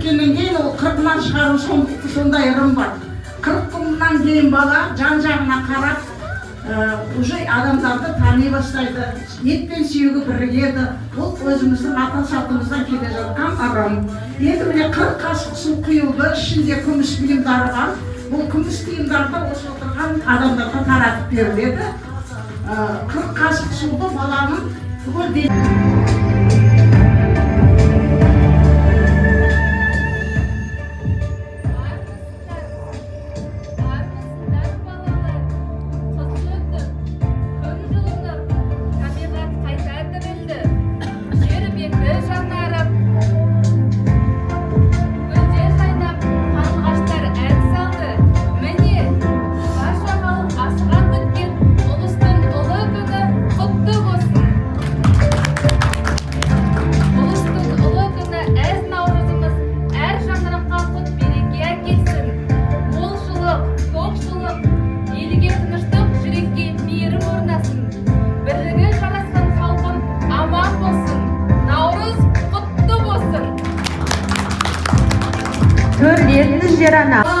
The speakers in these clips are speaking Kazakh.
біткеннен кейін ол 40-нан шығару сондай ырым бар. 40 күннен кейін бала жан-жағына қарап уже адамдарды тани бастайды, етпен сүйегі бірігеді. Бұл өзіміздің ата салтымыздан келе жатқан ырым. Енді міне 40 қасық су құйылды, ішінде күміс бұйымдары бар. Бұл күміс бұйымдарды осы отырған адамдарға таратып беріледі. 40 қасық суды баланың түгел Hürriyetli Cerana.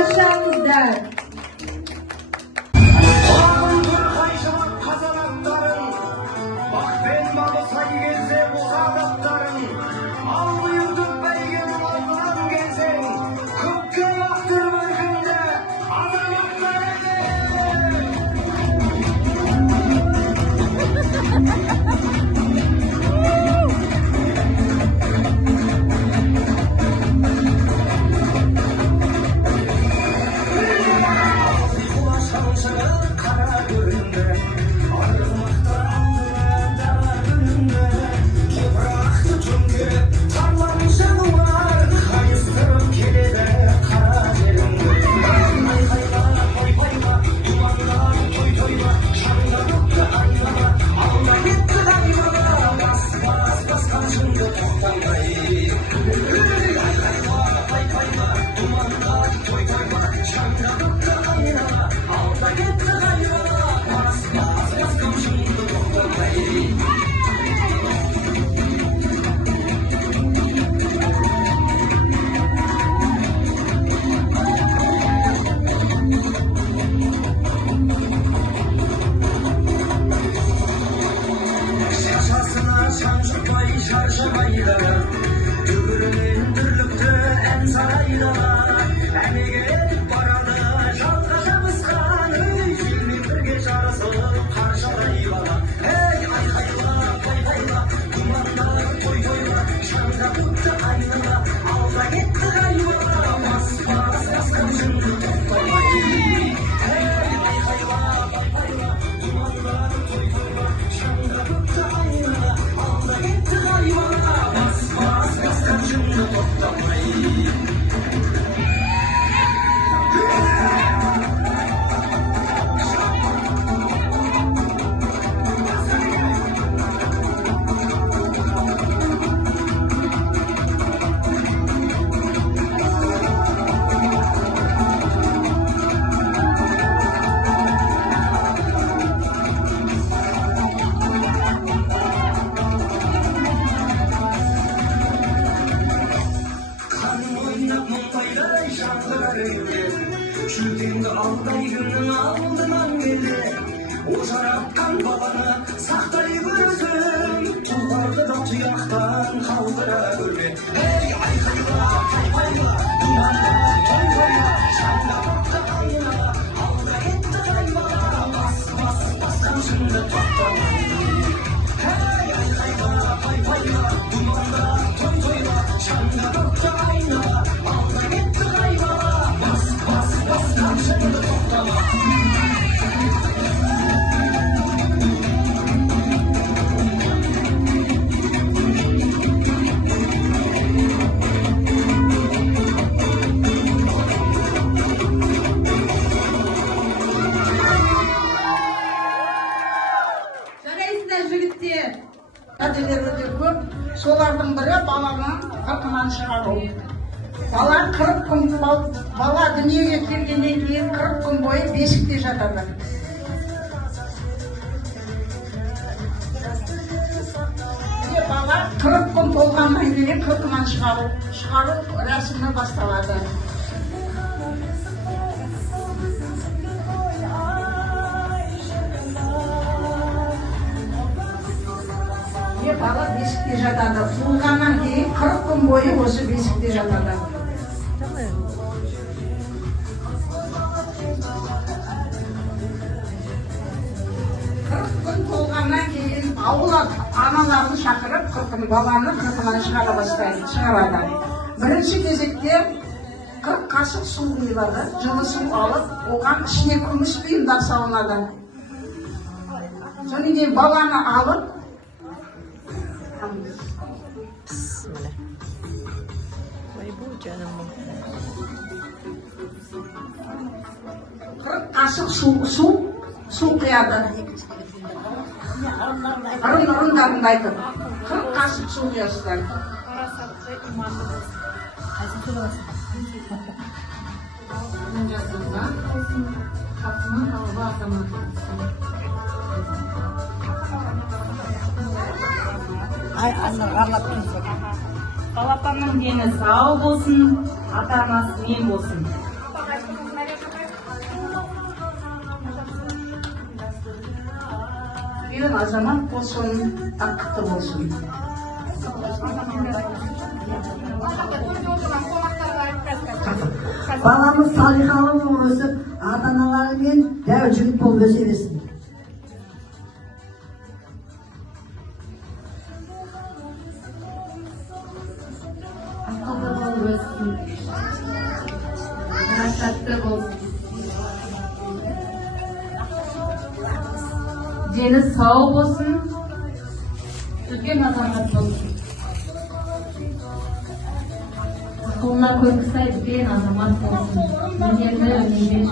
Aşağımızda. Жүргенді алдай күннің алдынан келді о жаратқан баланы сақтай көрсін тұлғарды да тұяқтан қалдыра көрме ей айқайла айқайла думанға той тойла шаңда бақты айна алда кетті қайбала бас қамшыңды тоқтамай ей айқайла айқайла думанға той тойла шаңда бақты айна алда кетті қайбала бас қамшыңды тоқтамай Әжелер өте көп, солардың бірі баланы қырқынан шығару. Бала 40 күн, бала дүниеге келгеннен кейін 40 күн бойы бесікте жатады. Бала 40 күн толғаннан кейін қырқынан шығару рәсімі басталады. Бала бесікте жатады. Туылғаннан кейін 40 күн бойы осы бесікте жатады. Күн толғаннан кейін ауыл аналарын шақырып, баланы қырқынан шығарады. Бірінші кезекте 40 қасық су құйылады, жылы су алып, оған ішіне күміс бұйымдар салынады. Содан кейін баланы алып, қасық су құяды. Ырындарын айтып, 40 қасық су құясыздар. Балапанның дені сау болсын, ата-анасы мен болсын. ен азамат болсын, бақытты болсын. Баламыз салихалы болып өсіп, ата-аналарымен дәу жігіт болып өсе берсін. Akıllı bol olsun. Hareketli olsun. Deniz sağ olsun. Üzgün azamat olsun. Koluna koyuksaydı bir azamat olsun. Mühimli önüne.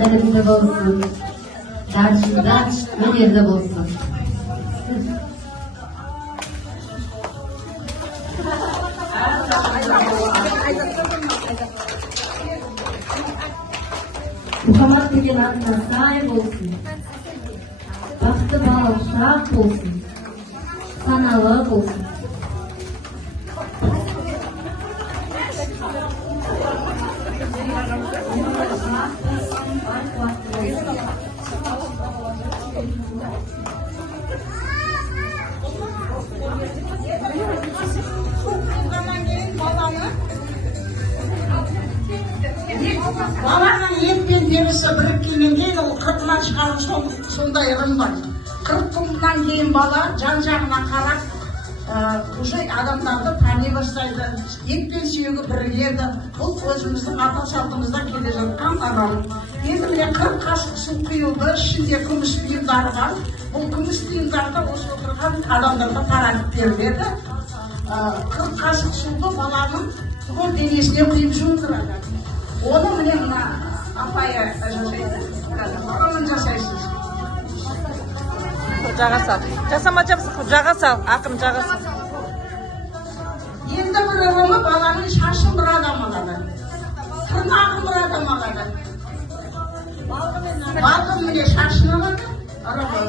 Elimde olsun. Karşında bir yerde olsun. Muhammad деген атына сай болсын. Бақытты бала шақ болсын. Саналы болсын. Баланың ет пен терісі біріккеннен кейін ол қырқынан шығатын сондай ырым бар. 40 күннен кейін бала жан-жағына қарап, уже адамдарды тани бастайды. Ет пен сүйегі бірігеді. Бұл өзіміздің ата салтымызда келе жатқан ырым. Енді міне 40 қасық су құйылды, ішінде күміс бұйымдары бар. Бұл күміс бұйымдарды осы отырған адамдарға таратып беріледі. 40 қасық суды баланың тұғыр денесіне құйып жуындырады. Оны міне мына апайы жасайды. Баланың жасайсыз. Жаға сал. Жасама жапсыз, жаға сал. Ақым жаға сал. Енді бір ырымы баланың шашын бір адам алады. Тырнағын бір адам алады. Балғын міне шашын алады. Ырымы.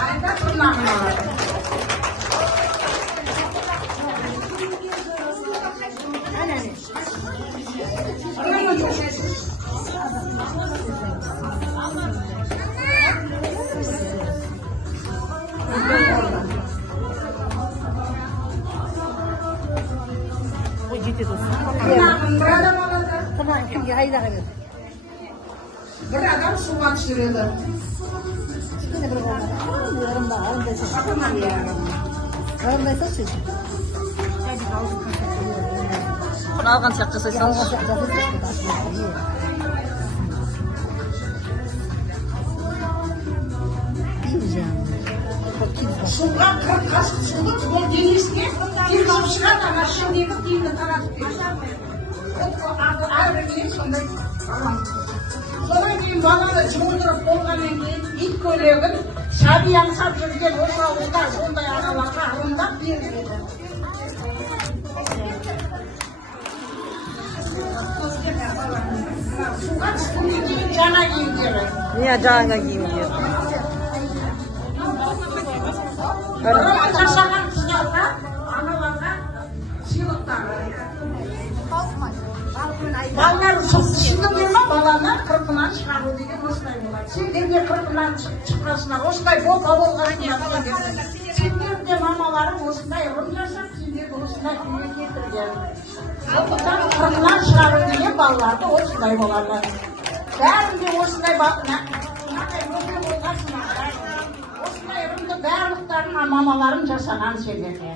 Қайта тырнағын алады. Bir adam alады. Bir adam suға түсіреді. Bunu alған сияқты жасайсаңыз. Суға 40 қасық суды тұғыр денесіне тергізіп шығады, ана ішіндегі тиімді таратып береді. Әрбіріне сондай алам. Содан кейін баланы жуындырып болғаннан кейін ит көйлегін сәби аңсап жүрген осы ауылда сондай аналарға ырымдап беріледі. Суға түскеннен кейін жаңа киімдері. Не жаңа киім киеді? Ырымын жасаған қыздарға, аналарға сыйлықтар. Балалар түсіндіңдер ма? Баланы 40-нан шығару деген осылай болады. Сендер де 40-нан шыққасына осылай болғаннан кейін сендер де мамаларың осындай ырым жасап, сендер де осындай күйге кетірген. Сондықтан 40-нан шығару деген балаларды осындай болады. Бәрін де осындай осындай ырымды барлықтарын мамаларың жасаған сендерге.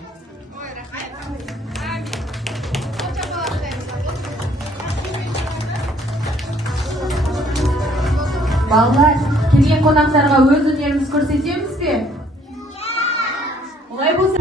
Балалар, келген қонақтарға өз өнеріміз көрсетеміз бе? Олай болса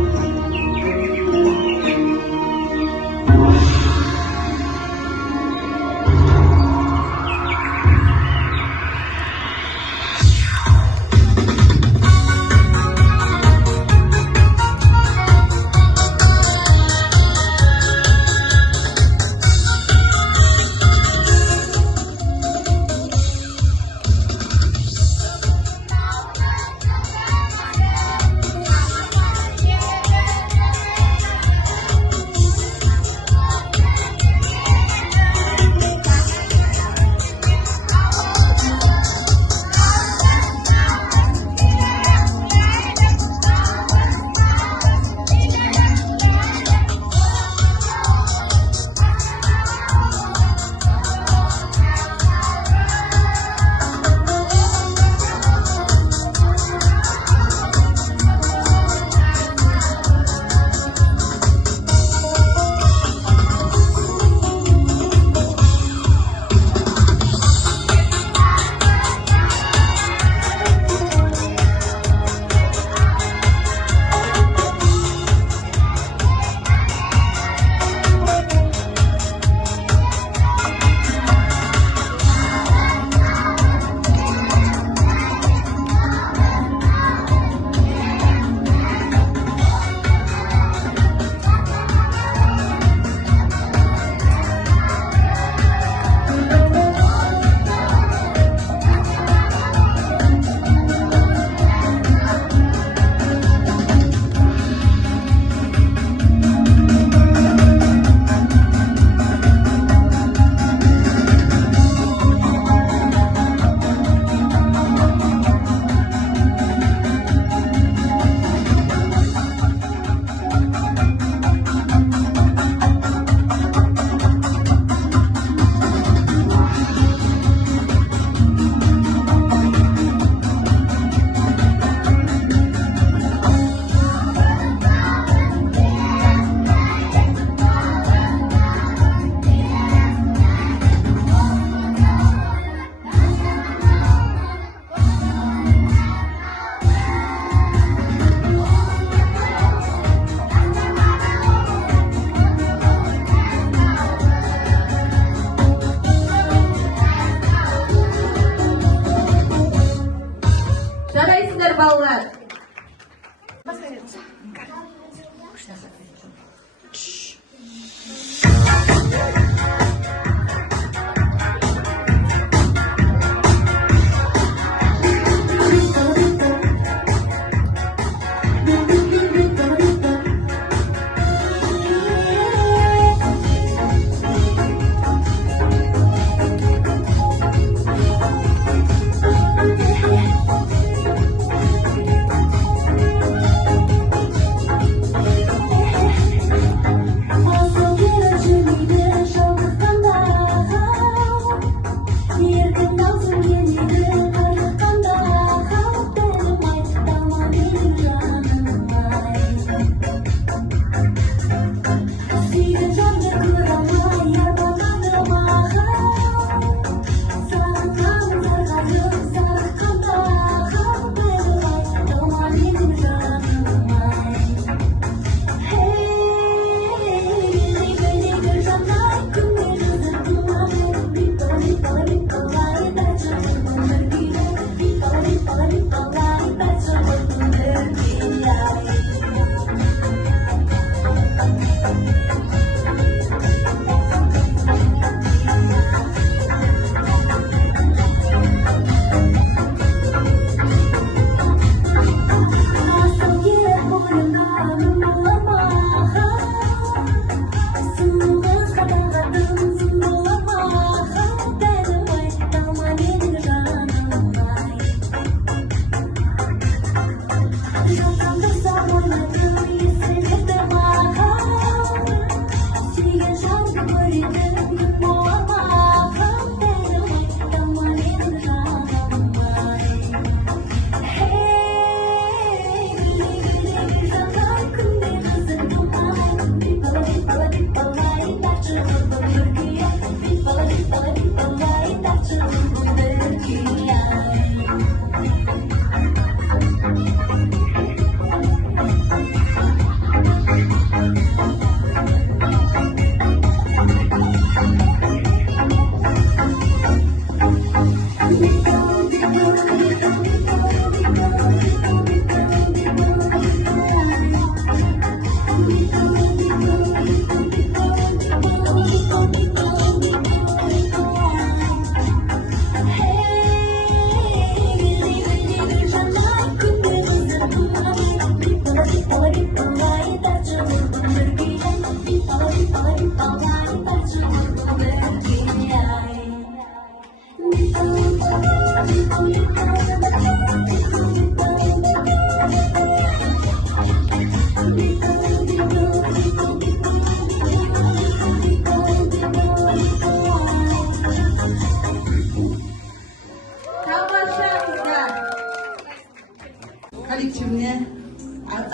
коллективіне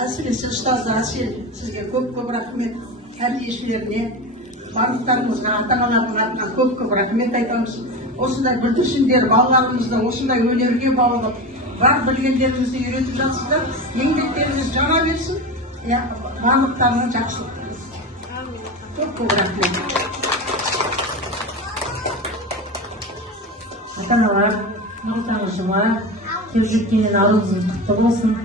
әсіресе ұстаз әсел сізге көп рахмет, тәрбиешілеріне, барлықтарыңызға, ата-аналардың атынан көп рахмет айтамыз. Осындай бүлдіршіндер балаларымызды осындай өнерге баулып, бар білгендеріңізді үйретіп жатсыздар. Еңбектеріңіз жана берсін, барлықтарына жақсылық тілейміз. Көп рахмет. Ата-аналар, отаны жұма, келіп жүргеннен ауылыңыз құтты болсын.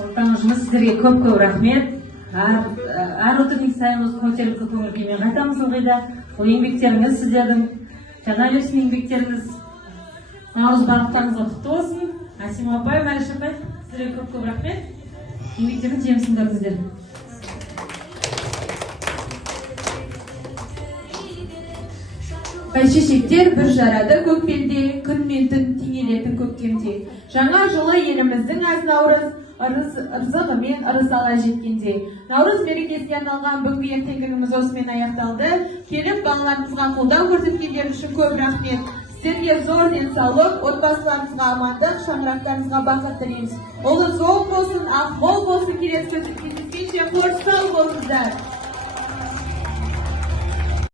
Отанышымыз сіздерге көп рахмет. Әр отырник сайын осы көтерілкі көңіл күймен қайтамыз ылғи да. Бұл еңбектеріңіз сіздердің, жаңа берсін еңбектеріңіз. Наурыз барлықтарыңызға құтты болсын. Асима апай, Мәліш апай, сіздерге көп рахмет. Еңбектеріңіз жемісін көріңіздер. Бәйшешектер бір жарады көкпенде, күн мен түн теңелетін көктемде. Жаңа жылы еліміздің әз наурыз, ырзығымен ырыс ала жеткенде. Наурыз мерекесіне арналған бүгінгі ертеңгіміз осымен аяқталды. Келіп балаларымызға қолдау көрсеткендер үшін көп рахмет. Сіздерге зор денсаулық, отбасыларыңызға амандық, шаңырақтарыңызға бақыт тілейміз. Ұлы зол болсын, ақ мол болсын, келесі кездескенше қош сау болыңыздар.